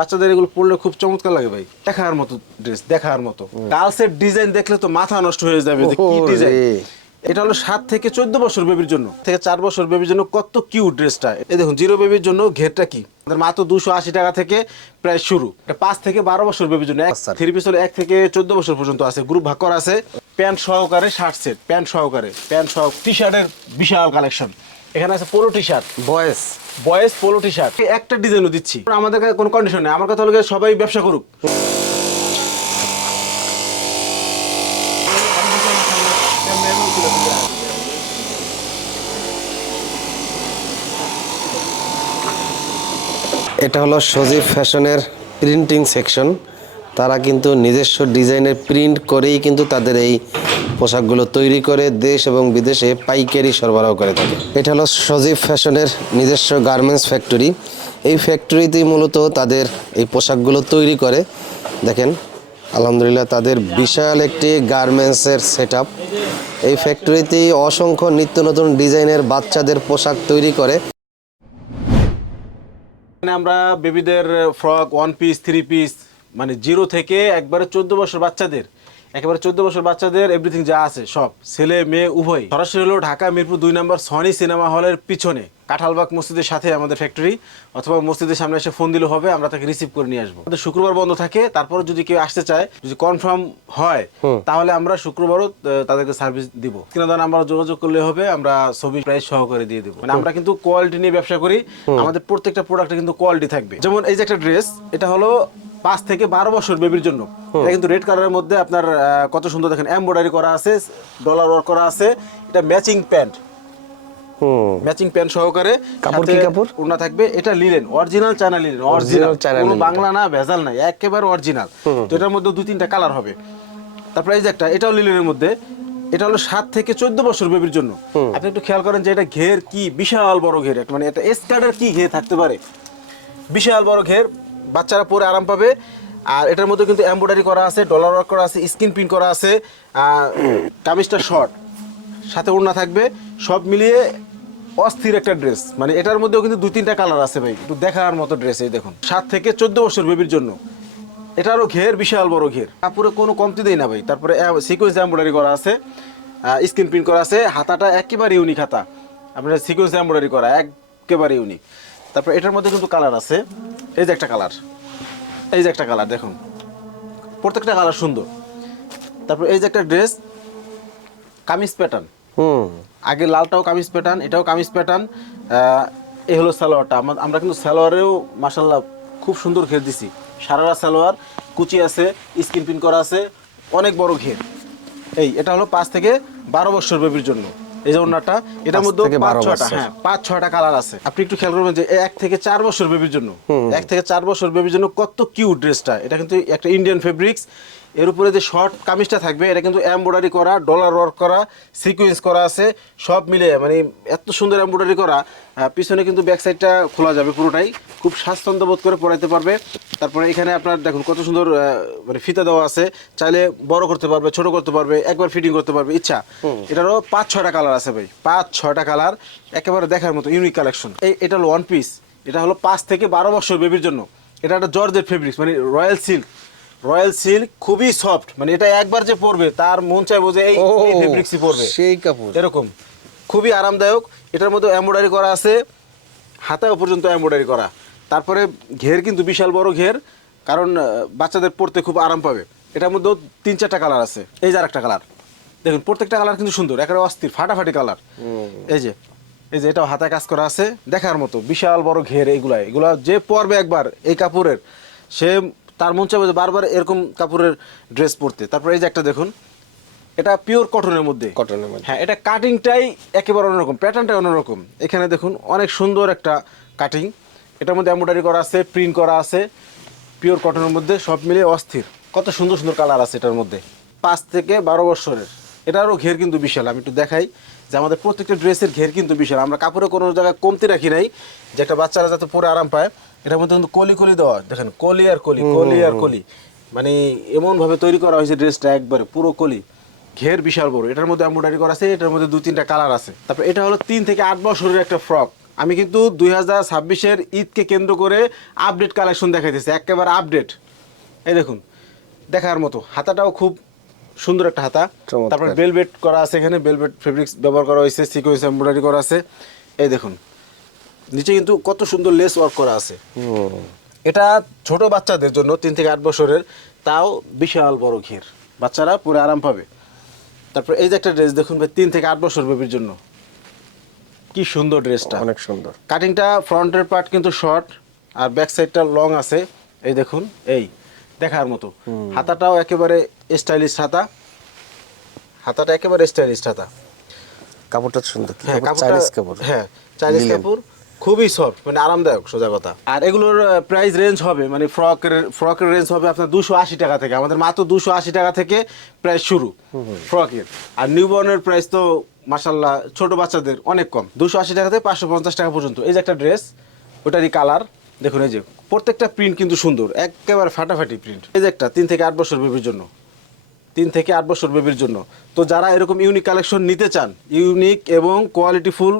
বাচ্চাদের এগুলো পড়লে খুব চমৎকার লাগে ভাই, দেখার মতো ড্রেস, দেখার মতো। গার্লসের ডিজাইন দেখলে তো মাথা নষ্ট হয়ে যাবে যে কি ডিজাইন। এটা হলো 7 থেকে 14 বছর বেবির জন্য, থেকে 4 বছর বেবির জন্য কত কিউট ড্রেসটা। এই দেখুন জিরো বেবির জন্য ঘেরটা কি আমাদের মাত্র 280 টাকা থেকে প্রায় শুরু। এটা 5 থেকে 12 বছর বেবির জন্য। থ্রি পিস হলো 1 থেকে 14 বছর পর্যন্ত আছে, গ্রুপ ভাগ করা আছে। প্যান্ট সহকারে শার্ট সেট, প্যান্ট সহকারে, প্যান্ট সহ টি শার্টের বিশাল কালেকশন। এখানে আছে polo T shirt, boys polo T shirt, একটা ডিজাইনও দিচ্ছি। আমাদের কাছে কোনো কন্ডিশন নেই, আমার কথা হলো সবাই ব্যবসা করুক। এটা হলো সজীব ফ্যাশনের প্রিন্টিং সেকশন। তারা কিন্তু নিজস্ব ডিজাইনের প্রিন্ট করেই কিন্তু তাদের এই পোশাকগুলো তৈরি করে দেশ এবং বিদেশে পাইকারি সরবরাহ করে থাকে। এটা হলো সজীব ফ্যাশনের নিজস্ব গার্মেন্টস ফ্যাক্টরি। এই ফ্যাক্টরিতেই মূলত তাদের এই পোশাকগুলো তৈরি করে। দেখেন আলহামদুলিল্লাহ তাদের বিশাল একটি গার্মেন্টসের সেটআপ। এই ফ্যাক্টরিতেই অসংখ্য নিত্য নতুন ডিজাইনের বাচ্চাদের পোশাক তৈরি করে। আমরা বেবিদের frock, one piece, three piece, মানে 0 থেকে একবারে 14 বছর বাচ্চাদের, একেবারে 14 বছর বাচ্চাদের এভরিথিং যা আছে সব, ছেলে মেয়ে উভয়। সরাসরি হলো ঢাকা মিরপুর 2 নম্বর সনি সিনেমা হলের পিছনে কাঁঠালবাগ মসজিদের সাথে আমাদের ফ্যাক্টরি, অথবা মসজিদের সামনে এসে ফোন দিলে হবে, আমরা তাকে রিসিভ করে নিয়ে আসবো। আমাদের শুক্রবার বন্ধ থাকে, তারপরে যদি কেউ আসতে চায়, যদি কনফার্ম হয় তাহলে আমরা শুক্রবারও তাদেরকে সার্ভিস দিব। কিনা দান আমরা যোগাযোগ করলে হবে, আমরা ছবি প্রাইস সহকারে দিয়ে দেবো। মানে আমরা কিন্তু কোয়ালিটি নিয়ে ব্যবসা করি, আমাদের প্রত্যেকটা প্রোডাক্টে কিন্তু কোয়ালিটি থাকবে। যেমন এই যে একটা ড্রেস, এটা হলো 5 থেকে 12 বছর বেবির জন্য। এটা কিন্তু রেড কালারের মধ্যে আপনার কত সুন্দর দেখেন, এমব্রয়ডারি করা আছে, ডলার ওয়ার্ক করা আছে। এটা ম্যাচিং প্যান্ট, ম্যাচিং প্যান্ট সহকারে। কাপড় কি কাপড়? ওড়না থাকবে। এটা linen, original China linen, original, কোনো বাংলা না, ভেজাল নাই, একেবারে অরিজিনাল। তো এটার মধ্যে 2-3টা কালার হবে। তারপরে এই যে একটা, এটাও লিনেনের মধ্যে। এটা হলো 7 থেকে 14 বছর বেবির জন্য। আপনি একটু খেয়াল করেন যে এটা ঘের কি বিশাল বড় ঘের, মানে এটা স্কার্টের কি ঘের থাকতে পারে, বিশাল বড় ঘের, বাচ্চারা পরে আরাম পাবে। আর এটার মধ্যে কিন্তু এমব্রয়ডারি করা আছে, ডলার ওয়ার্ক করা আছে, স্ক্রিন প্রিন্ট করা আছে। কামিজটা শর্ট, সাথে ওড়না থাকবে, সব মিলিয়ে অস্থির একটা ড্রেস। মানে এটার মধ্যেও কিন্তু 2-3টা কালার আছে ভাই, একটু দেখার মতো ড্রেস। এই দেখুন 7 থেকে 14 বছর বেবির জন্য। এটারও ঘের বিশাল বড় ঘের, কাপড়ে কোনো কমতি দেয় না ভাই। তারপরে সিকোয়েন্স এমব্রয়ডারি করা আছে, স্ক্রিন প্রিন্ট করা আছে। হাতাটা একেবারে ইউনিক হাতা, আপনার সিকোয়েন্স এমব্রয়ডারি করা একেবারে ইউনিক। তারপর এটার মধ্যে কিন্তু কালার আছে। এই যে একটা কালার, এই যে একটা কালার দেখুন, প্রত্যেকটা কালার সুন্দর। তারপর এই যে একটা ড্রেস, কামিজ প্যাটার্ন, আগে লালটাও কামিজ প্যাটার্ন, এটাও কামিজ প্যাটার্ন। এই হলো সালোয়ারটা। আমরা কিন্তু সালোয়ারেও মাশাল্লাহ খুব সুন্দর ঘের দিছি, সারারা সালোয়ার, কুচি আছে, স্ক্রিন প্রিন্ট করা আছে, অনেক বড় ঘের। এটা হলো 5 থেকে 12 বছর বেবির জন্য। এই যে ওড়নাটা, এটার মধ্যে 5-6টা কালার আছে। আপনি একটু খেয়াল করবেন যে 1 থেকে 4 বছর বেবির জন্য, 1 থেকে 4 বছর বেবির জন্য কত কিউট ড্রেসটা। এটা কিন্তু একটা ইন্ডিয়ান ফেব্রিক্স। এর উপরে যে শর্ট কামিজটা থাকবে, এটা কিন্তু এমব্রয়ডারি করা, ডলার ওয়ার্ক করা, সিকোয়েন্স করা আছে, সব মিলে মানে এত সুন্দর এমব্রয়ডারি করা। পিছনে কিন্তু ব্যাক সাইডটা খোলা যাবে পুরোটাই, খুব স্বাচ্ছন্দ্য বোধ করে পরাইতে পারবে। তারপরে এখানে আপনার দেখুন কত সুন্দর মানে ফিতা দেওয়া আছে, চাইলে বড় করতে পারবে, ছোট করতে পারবে, একবার ফিটিং করতে পারবে ইচ্ছা। এটারও 5-6টা কালার আছে ভাই, 5-6টা কালার, একেবারে দেখার মতো ইউনিক কালেকশন। এটা হলো ওয়ান পিস, এটা হলো 5 থেকে 12 বছর বেবির জন্য। এটা একটা জর্জেট ফেব্রিক্স, মানে রয়্যাল সিল্ক, রয়্যাল সিল্ক, খুবই সফট। মানে এটা একবার যে পরবে তার মন চাইবো যে এই ফেব্রিক্সই পরবে, সেই কাপড় এরকম খুবই আরামদায়ক। এটার মধ্যে এমব্রয়ডারি করা আছে, হাতাও পর্যন্ত এমব্রয়ডারি করা। তারপরে ঘের কিন্তু বিশাল বড় ঘের, কারণ বাচ্চাদের পরতে খুব আরাম পাবে। এটার মধ্যেও 3-4টা কালার আছে। এই যে আরেকটা কালার দেখুন, প্রত্যেকটা কালার কিন্তু সুন্দর, একেবারে অস্থির ফাটাফাটি কালার। এই যে এটাও হাতায় কাজ করা আছে, দেখার মতো বিশাল বড় ঘের। এগুলা যে পরবে একবার এই কাপড়ের, সে তার মন চাইবে বারবার এরকম কাপড়ের ড্রেস পরতে। তারপরে এই যে একটা দেখুন, এটা পিওর কটনের মধ্যে, হ্যাঁ, এটা কাটিংটাই একেবারে অন্যরকম, প্যাটার্নটাই অন্যরকম। এখানে দেখুন অনেক সুন্দর একটা কাটিং, এটার মধ্যে এমব্রয়ডারি করা আছে, প্রিন্ট করা আছে, পিওর কটনের মধ্যে, সব মিলিয়ে অস্থির। কত সুন্দর সুন্দর কালার আছে এটার মধ্যে। 5 থেকে 12 বছরের, এটারও ঘের কিন্তু বিশাল। আমি একটু দেখাই যে আমাদের প্রত্যেকটা ড্রেসের ঘের কিন্তু বিশাল। আমরা কাপড়ে কোনো জায়গায় কমতি রাখি নাই, যে একটা বাচ্চারা যাতে পরে আরাম পায়। এটার মধ্যে কিন্তু কলি কলি দেওয়া, দেখেন কলি আর কলি, কলি আর কলি, মানে এমনভাবে তৈরি করা হয়েছে ড্রেসটা, একবারে পুরো কলি, ঘের বিশাল বড়। এটার মধ্যে এমব্রয়ডারি করা আছে, এটার মধ্যে 2-3টা কালার আছে। তারপর এটা হলো 3 থেকে 8 বছরের একটা ফ্রক, আমি কিন্তু 2026-এর ঈদকে কেন্দ্র করে আপডেট কালেকশন দেখাইতেছি, একেবারে আপডেট। এই দেখুন, দেখার মতো। হাতাটাও খুব সুন্দর একটা হাতা। চমৎকার। তারপর বেলভেট করা আছে, এখানে বেলভেট ফেব্রিক্স ব্যবহার করা হয়েছে, সিকোয়েন্স এমব্রয়ডারি করা আছে। এই দেখুন, নিচে কিন্তু কত সুন্দর লেস ওয়ার্ক করা আছে। এটা ছোট বাচ্চাদের জন্য 3 থেকে 8 বছরের, তাও বিশাল বড় ঘের, বাচ্চারা পুরো আরাম পাবে। তারপর এই যে একটা ড্রেস দেখুন ভাই, 3 থেকে 8 বছর বেবির জন্য, কি সুন্দর ড্রেসটা, অনেক সুন্দর। কাটিংটা ফ্রন্টের পার্ট কিন্তু শর্ট আর ব্যাক সাইডটা লং আছে। এই দেখুন, এই দেখার মতো। হাতাটাও একেবারে স্টাইলিশ হাতা, হাতাটা একেবারে স্টাইলিশ হাতা। কাপড়টা সুন্দর, হ্যাঁ, চাইনিজ কাপড়। হ্যাঁ, চাইনিজ কাপড়, খুবই সফট, মানে আরামদায়ক, সোজা কথা। আর এগুলোর প্রাইস রেঞ্জ হবে, মানে ফ্রকের রেঞ্জ হবে আপনার 280 টাকা থেকে, আমাদের মাত্র 280 টাকা থেকে প্রাইস শুরু ফ্রকের। আর নিউবর্নের প্রাইস তো মাশাল্লাহ ছোট বাচ্চাদের অনেক কম, 280 টাকা থেকে 550 টাকা পর্যন্ত। এই যে একটা ড্রেস, ওটারই কালার দেখুন, এই যে প্রত্যেকটা প্রিন্ট কিন্তু সুন্দর, একেবারে ফাটাফাটি প্রিন্ট। এই যে একটা 3 থেকে 8 বছর বেবির জন্য, 3 থেকে 8 বছর বেবির জন্য। তো যারা এরকম ইউনিক কালেকশন নিতে চান, ইউনিক এবং কোয়ালিটিফুল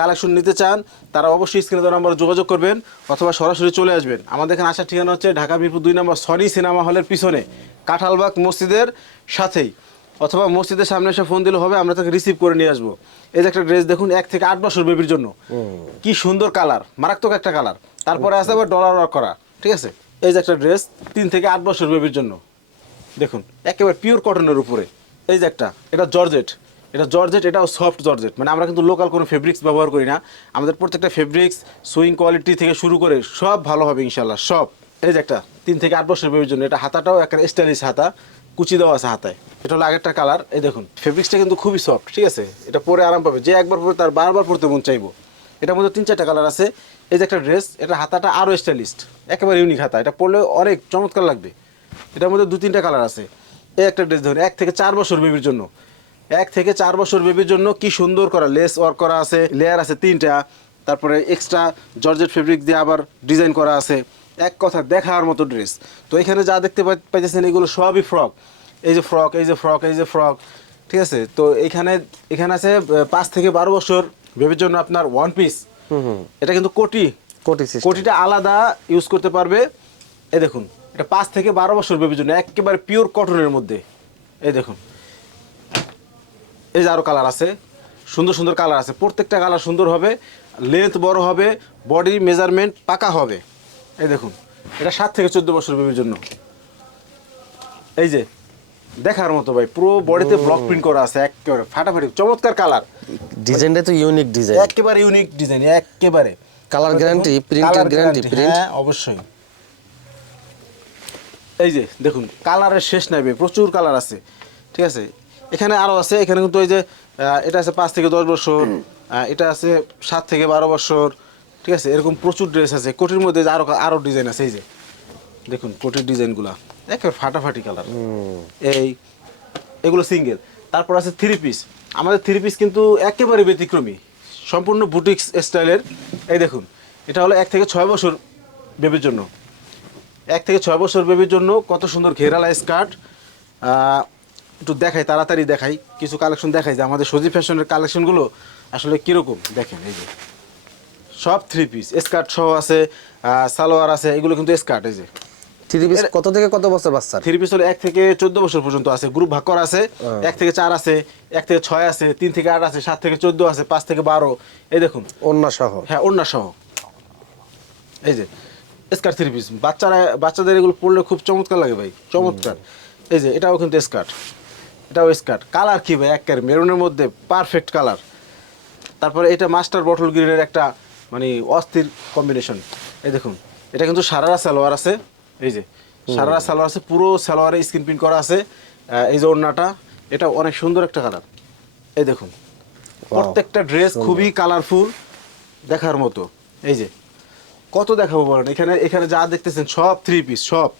কালেকশন নিতে চান, তারা অবশ্যই স্ক্রিনে দেওয়া নম্বরে যোগাযোগ করবেন অথবা সরাসরি চলে আসবেন। আমাদের এখানে আসার ঠিকানা হচ্ছে ঢাকা মিরপুর 2 নম্বর সনি সিনেমা হলের পিছনে, কাঁঠালবাগ মসজিদের সাথেই, অথবা মসজিদের সামনে এসে ফোন দিলে হবে, আমরা তাকে রিসিভ করে নিয়ে আসবো। এই যে একটা ড্রেস দেখুন, 1 থেকে 8 বছর বেবির জন্য, কি সুন্দর কালার, মারাত্মক একটা কালার। তারপরে আছে আবার ডলার ওয়ার্ক করা, ঠিক আছে। এই যে একটা ড্রেস 3 থেকে 8 বছর বেবির জন্য, দেখুন একেবারে পিওর কটনের উপরে। এই যে একটা, এটা জর্জেট, এটাও সফট জর্জেট, মানে আমরা কিন্তু লোকাল কোনো ফেব্রিক্স ব্যবহার করি না, আমাদের প্রত্যেকটা ফেব্রিক্স সুইং কোয়ালিটি থেকে শুরু করে সব ভালো হবে ইনশাল্লাহ, সব। এই যে একটা 3 থেকে 8 বছর বেবির জন্য, এটা হাতাটাও একটা স্টাইলিশ হাতা, কুচি দেওয়া আছে হাতায়। এটা হলো আগেরটা কালার। এই দেখুন, ফেব্রিক্সটা কিন্তু খুবই সফট, ঠিক আছে, এটা পরে আরাম পাবে, যে একবার পরে তার বারবার পরতে মন চাইবো। এটার মধ্যে 3-4টা কালার আছে। এই যে একটা ড্রেস, এটা হাতাটা আরও স্টাইলিস্ট, একেবারে ইউনিক হাতা, এটা পরলে অনেক চমৎকার লাগবে। এটার মধ্যে 2-3টা কালার আছে। এই একটা ড্রেস ধরুন, 1 থেকে 4 বছর বেবির জন্য, 1 থেকে 4 বছর বেবির জন্য কি সুন্দর করা লেস ওয়ার্ক করা আছে, লেয়ার আছে 3টা, তারপরে এক্সট্রা জর্জেট ফেব্রিক দিয়ে আবার ডিজাইন করা আছে, এক কথা দেখার মতো ড্রেস। তো এখানে যা দেখতে পাইতেছেন এগুলো সবই ফ্রক। এই যে ফ্রক, এই যে ফ্রক, এই যে ফ্রক, ঠিক আছে। তো এখানে আছে 5 থেকে 12 বছর বেবির জন্য আপনার ওয়ান পিস। এটা কিন্তু কোটিটা আলাদা ইউজ করতে পারবে। এই দেখুন, এটা 5 থেকে 12 বছর বেবির জন্য, একেবারে পিওর কটনের মধ্যে। এই দেখুন, এই যে আরও কালার আছে, সুন্দর সুন্দর কালার আছে, প্রত্যেকটা কালার সুন্দর হবে, লেন্থ বড় হবে, বডি মেজারমেন্ট পাকা হবে। এই দেখুন, এটা 7 থেকে 14 বছর বেবির জন্য। এই যে দেখার মতো ভাই, পুরো বডিতে ব্লক প্রিন্ট করা আছে, একেবারে ফাটাফাটি চমৎকার কালার। ডিজাইনটা তো ইউনিক ডিজাইন, একেবারে ইউনিক ডিজাইন, একেবারে। কালার গ্যারান্টি, প্রিন্টের গ্যারান্টি, হ্যাঁ অবশ্যই। এই যে দেখুন, কালারের শেষ নাই ভাই, প্রচুর কালার আছে, ঠিক আছে। এখানে আরও আছে, এখানে কিন্তু এই যে এটা আছে 5 থেকে 10 বছর, এটা আছে 7 থেকে 12 বছর, ঠিক আছে। এরকম প্রচুর ড্রেস আছে। কোটির মধ্যে আরও ডিজাইন আছে। এই যে দেখুন, কোটির ডিজাইনগুলো একেবারে ফাটাফাটি কালার। এগুলো সিঙ্গেল। তারপর আছে 3 পিস। আমাদের 3 পিস কিন্তু একেবারে ব্যতিক্রমী, সম্পূর্ণ বুটিক্স স্টাইলের। এই দেখুন, এটা হলো 1 থেকে 6 বছর বেবির জন্য, 1 থেকে 6 বছর বেবির জন্য কত সুন্দর ঘেরালা স্কার্ট। একটু দেখাই, তাড়াতাড়ি দেখাই, কিছু কালেকশন দেখাই যে আমাদের সজীব ফ্যাশনের কালেকশনগুলো আসলে কীরকম। দেখেন, এই যে সব 3 পিস, স্কার্ট সহ আছে, সালোয়ার আছে, এগুলো কিন্তু স্কার্ট। এই যে 3 পিস কত থেকে কত বছর বাচ্চা? 3 পিস হলো 1 থেকে 14 বছর পর্যন্ত আছে, গ্রুপ ভাগ করা আছে। 1 থেকে 4 আছে, 1 থেকে 6 আছে, 3 থেকে 8 আছে, 7 থেকে 14 আছে, 5 থেকে 12। এই দেখুন, ওড়না সহ। হ্যাঁ, ওড়না সহ। এই যে স্কার্ট 3 পিস, বাচ্চাদের এগুলো পরলে খুব চমৎকার লাগে ভাই, চমৎকার। এই যে এটাও কিন্তু স্কার্ট, এটাও স্কার্ট। কালার কি ভাই, একেবারে মেরুনের মধ্যে পারফেক্ট কালার। তারপরে এটা মাস্টার বটল গ্রিনের একটা মানে অস্থির কম্বিনেশন। এই দেখুন, এটা কিন্তু সারারা সালোয়ার আছে। এই যে সারারা সালোয়ার আছে, পুরো সালোয়ারে স্ক্রিন প্রিন্ট করা আছে। এই যে ওড়নাটা, এটা অনেক সুন্দর একটা কালার। এই দেখুন, প্রত্যেকটা ড্রেস খুবই কালারফুল, দেখার মতো। এই যে কত দেখাবো বলেন, এখানে যা দেখতেছেন সব 3 পিস, সব।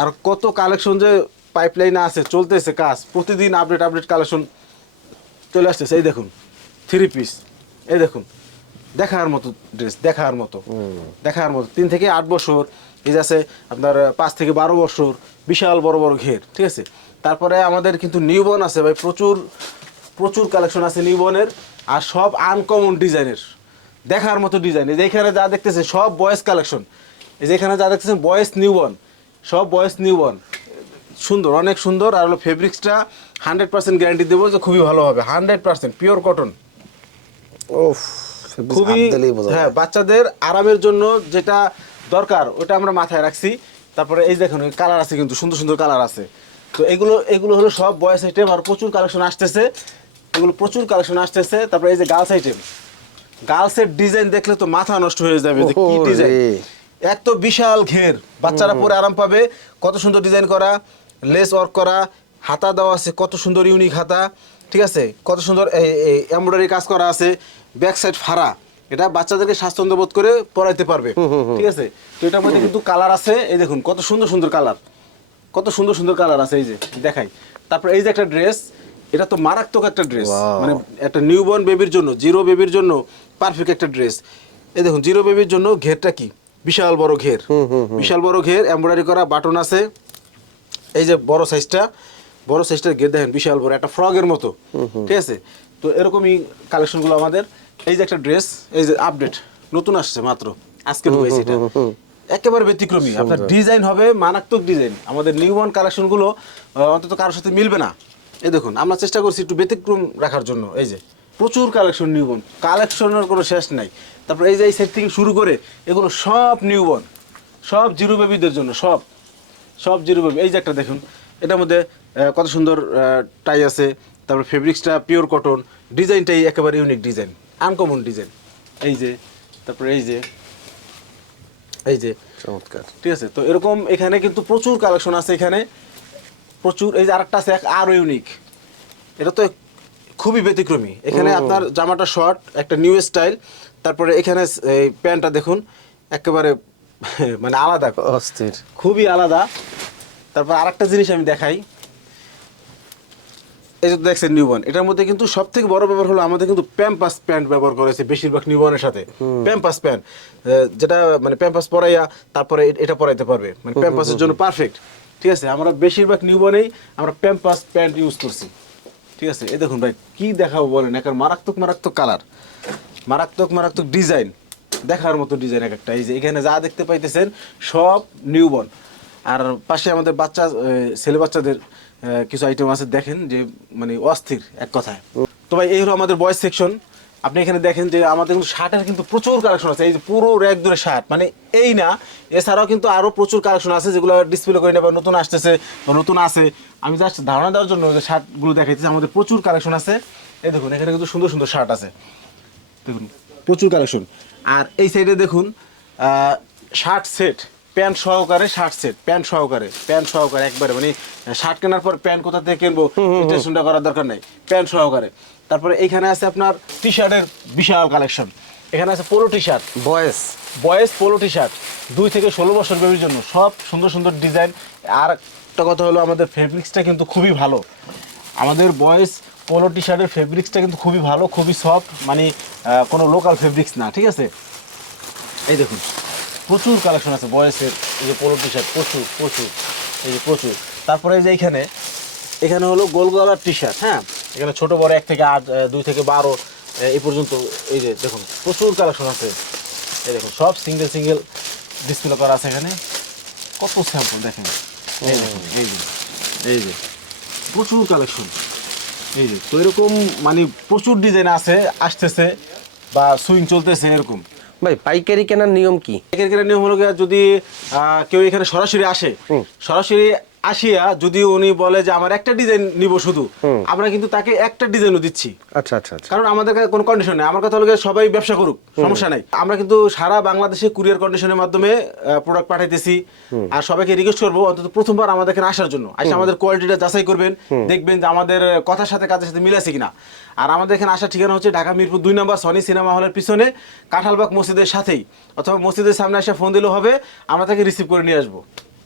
আর কত কালেকশন যে পাইপলাইনে আছে, চলতেছে কাজ, প্রতিদিন আপডেট কালেকশন চলে আসতেছে। এই দেখুন 3 পিস, এই দেখুন দেখার মতো ড্রেস, দেখার মতো 3 থেকে 8 বছর। এই যে আছে আপনার 5 থেকে 12 বছর, বিশাল বড় বড় ঘের, ঠিক আছে। তারপরে আমাদের কিন্তু নিউবর্ন আছে ভাই, প্রচুর কালেকশন আছে নিউবর্নের, আর সব আনকমন ডিজাইনের, দেখার মতো ডিজাইন। এই যে এখানে যা দেখতেছেন সব বয়েজ কালেকশন, এই যে এখানে যা দেখতেছেন বয়েজ নিউবর্ন, সব বয়েজ নিউবর্ন, সুন্দর, অনেক সুন্দর। আর হলো ফেব্রিক্সটা 100% গ্যারান্টি দেবো যে খুবই ভালো হবে, 100% পিওর কটন। ওফ, খুবই, হ্যাঁ, বাচ্চাদের আরামের জন্য যেটা দরকার ওটা আমরা মাথায় রাখছি। তারপরে এই দেখুন কালার আছে, কিন্তু সুন্দর সুন্দর কালার আছে। তো এগুলো হলো সব বয়েজ আইটেম, আর প্রচুর কালেকশন আসতেছে, এগুলো প্রচুর কালেকশন আসতেছে। তারপরে এই যে গার্লস আইটেম, গার্লসের ডিজাইন দেখলে তো মাথা নষ্ট হয়ে যাবে, যে কি ডিজাইন, এক তো বিশাল ঘের, বাচ্চারা পরে আরাম পাবে, কত সুন্দর ডিজাইন করা, লেস ওয়ার্ক করা, হাতা দেওয়া আছে কত সুন্দর ইউনিক হাতা, ঠিক আছে, কত সুন্দর এমব্রয়ডারি কাজ করা আছে, ব্যাক সাইড ফাড়া, এটা বাচ্চাদেরকে স্বাচ্ছন্দ্য বোধ করে পরাইতে পারবে, ঠিক আছে। তো এটার মধ্যে কিন্তু কালার আছে, এই দেখুন কত সুন্দর সুন্দর কালার, কত সুন্দর সুন্দর কালার আছে, এই যে দেখাই। তারপর এই যে একটা ড্রেস, এটা তো মারাত্মক একটা ড্রেস, মানে একটা নিউবর্ন বেবির জন্য, জিরো বেবির জন্য পারফেক্ট একটা ড্রেস। এই দেখুন জিরো বেবির জন্য ঘেরটা কি বিশাল বড় ঘের, বিশাল বড় ঘের, এমব্রয়ডারি করা বাটন আছে। এই যে বড় সাইজটার ঘের দেখেন বিশাল বড়, একটা ফ্রগের মতো, ঠিক আছে। তো এরকমই কালেকশনগুলো আমাদের। এই যে একটা ড্রেস, এই যে আপডেট নতুন আসছে মাত্র আজকে ঢুকেছে, এটা একেবারে ব্যতিক্রমী, আপনার ডিজাইন হবে মারাত্মক ডিজাইন। আমাদের নিউবর্ন কালেকশনগুলো অন্তত কারোর সাথে মিলবে না। এই দেখুন আমরা চেষ্টা করছি একটু ব্যতিক্রম রাখার জন্য। এই যে প্রচুর কালেকশন নিউবর্ন, কালেকশনের কোনো শেষ নাই। তারপর এই যে এই সেট থেকে শুরু করে এগুলো সব নিউবর্ন, সব জিরো বেবিদের জন্য, সব জিরো বেবি। এই যে একটা দেখুন, এটার মধ্যে কত সুন্দর টাই আছে, তারপর ফেব্রিক্সটা পিওর কটন, ডিজাইনটাই একেবারে ইউনিক ডিজাইন, আনকমন ডিজাইন। এই যে তারপরে এই যে চমৎকার, ঠিক আছে। তো এরকম এখানে কিন্তু প্রচুর কালেকশন আছে, এখানে প্রচুর। এই যে আরেকটা আছে আরো ইউনিক, এটা তো খুবই ব্যতিক্রমী। এখানে আপনার জামাটা শর্ট, একটা নিউ স্টাইল, তারপরে এখানে এই প্যান্টটা দেখুন একেবারে মানে আলাদা, অস্থির, খুবই আলাদা। তারপর আরেকটা জিনিস আমি দেখাই, এই যে দেখছেন নিউবর্ন, এটার মধ্যে কিন্তু সব থেকে বড় ব্যাপার হলো আমাদের কিন্তু প্যাম্পাস প্যান্ট ব্যবহার করেছে বেশিরভাগ নিউবর্নের সাথে। প্যাম্পাস প্যান্ট, যেটা মানে প্যাম্পাস পরাইয়া তারপরে এটা পরাইতে পারবে, মানে প্যাম্পাসের জন্য পারফেক্ট, ঠিক আছে। আমরা বেশিরভাগ নিউবর্নেই আমরা প্যাম্পাস প্যান্ট ইউজ করছি, ঠিক আছে। এই দেখুন ভাই কি দেখাবো বলেন, একের মারাত্মক কালার, মারাত্মক ডিজাইন, দেখার মতো ডিজাইন এক একটা। এই যে এখানে যা দেখতে পাইতেছেন সব নিউবর্ন। আর পাশে আমাদের ছেলে বাচ্চাদের কিছু আইটেম আছে, দেখেন যে মানে অস্থির এক কথায়। তো ভাই এই হলো আমাদের বয়েজ সেকশন। আপনি এখানে দেখেন যে আমাদের কিন্তু শার্টের কিন্তু প্রচুর কালেকশন আছে, এই যে পুরো র্যাক ধরে শার্ট, মানে এই না, এছাড়াও কিন্তু আরও প্রচুর কালেকশন আছে যেগুলো ডিসপ্লে করে নেবে, নতুন আসতেছে বা নতুন আছে। আমি জাস্ট ধারণা দেওয়ার জন্য যে শার্টগুলো দেখাইতেছি, আমাদের প্রচুর কালেকশন আছে। এই দেখুন এখানে কিন্তু সুন্দর সুন্দর শার্ট আছে, দেখুন প্রচুর কালেকশন। আর এই সাইডে দেখুন শার্ট সেট, প্যান্ট সহকারে, শার্ট সেট প্যান্ট সহকারে একবারে, মানে শার্ট কেনার পর প্যান্ট কোথা থেকে কিনবো টেনশনটা করার দরকার নাই, প্যান্ট সহকারে। তারপরে এইখানে আছে আপনার টি শার্টের বিশাল কালেকশন, এখানে আছে polo T shirt, boys polo T shirt 2 থেকে 16 বছর বেবির জন্য, সব সুন্দর সুন্দর ডিজাইন। আর একটা কথা হলো আমাদের ফেব্রিক্সটা কিন্তু খুবই ভালো, আমাদের বয়েজ পোলো টি শার্টের ফেব্রিক্সটা কিন্তু খুবই ভালো, খুবই সফট, মানে কোনো লোকাল ফেব্রিক্স না, ঠিক আছে। এই দেখুন প্রচুর কালেকশন আছে বয়েসের, এই যে পোলো টি শার্ট প্রচুর, এই যে প্রচুর। তারপরে এই যে এখানে হলো গোল গলার টি শার্ট, হ্যাঁ, এখানে ছোট বড় 1 থেকে 8, 2 থেকে 12 এই পর্যন্ত। এই যে দেখুন প্রচুর কালেকশন আছে, এই দেখুন সব সিঙ্গেল ডিসপ্লে করা আছে, এখানে কত স্যাম্পল দেখেন, এই দেখুন এই যে প্রচুর কালেকশন। এই যে তো এরকম মানে প্রচুর ডিজাইন আসতেছে বা সুইং চলতেছে এরকম। ভাই পাইকারি কেনার নিয়ম কি? পাইকারি কেনার নিয়ম হলো যদি কেউ এখানে সরাসরি আসে, সরাসরি আসিয়া যদি উনি বলে যে আমার একটা ডিজাইন নিব শুধু, আমরা কিন্তু তাকে একটা ডিজাইনও দিচ্ছি। আচ্ছা, কারণ আমাদের কাছে কোনো কন্ডিশন নেই, আমার কথা হলো সবাই ব্যবসা করুক, সমস্যা নাই। আমরা কিন্তু সারা বাংলাদেশে কুরিয়ার কন্ডিশনের মাধ্যমে প্রোডাক্ট পাঠাইতেছি। আর সবাইকে রিকোয়েস্ট করবো অন্তত প্রথমবার আমাদের এখানে আসার জন্য, আমাদের কোয়ালিটিটা যাচাই করবেন, দেখবেন যে আমাদের কথার সাথে কাজের সাথে মিল আছে কিনা। আর আমাদের এখানে আসার ঠিকানা হচ্ছে ঢাকা মিরপুর 2 নম্বর সনি সিনেমা হলের পিছনে কাঁঠালবাগ মসজিদের সাথেই, অথবা মসজিদের সামনে এসে ফোন দিলেও হবে, আমরা তাকে রিসিভ করে নিয়ে আসবো।